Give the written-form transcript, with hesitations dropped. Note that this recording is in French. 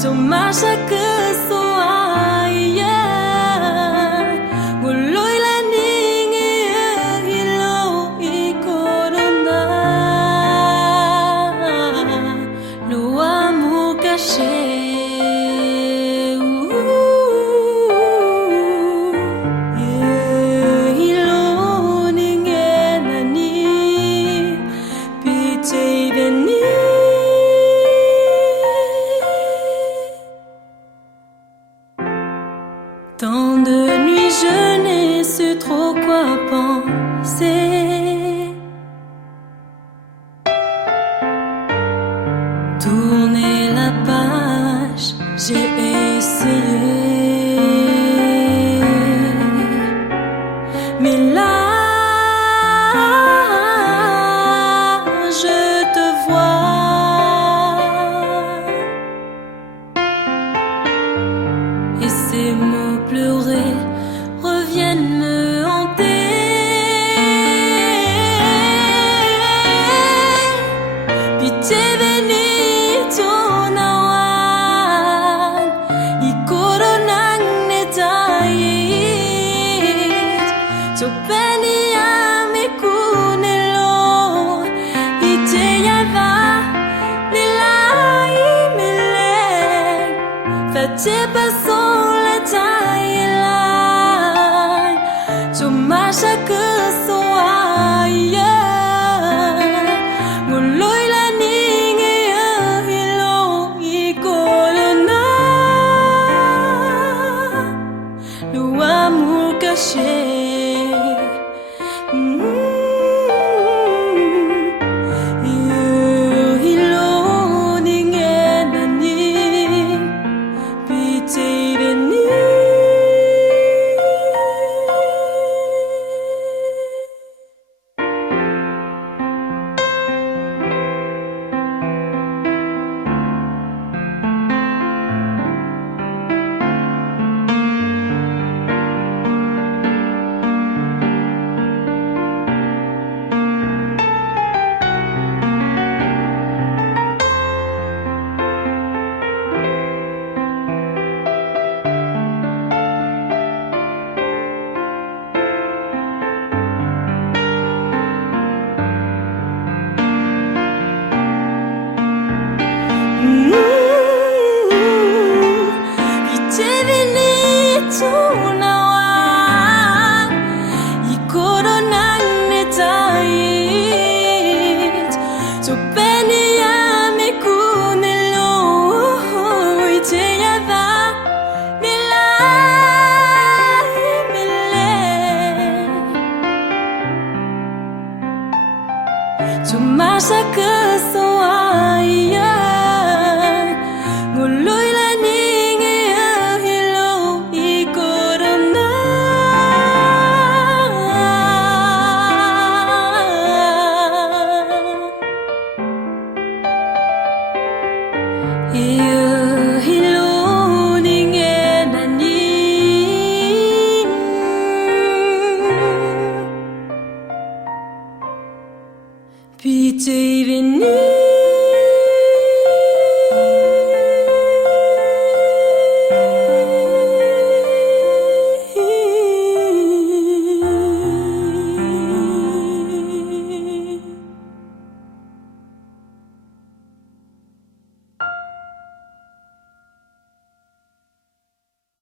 Chumasa kusua Guloy laning hilo ikorona Lua mu kashe Tant de nuits je n'ai su trop quoi penser. Tourner la page, j'ai essayé. Mais là, je te vois. Et ces mots pleurés reviennent me hanter. Pitié benito nawan ikoronang netayit Chopeni amikunelo iteyava nilai mileg Fatiye pason Chumasa kusua Guloy laning hilo ikorona Lua mu kashe Hilo ningenani Pite beni Chumasa kusua Guloy laning hilo ikorona You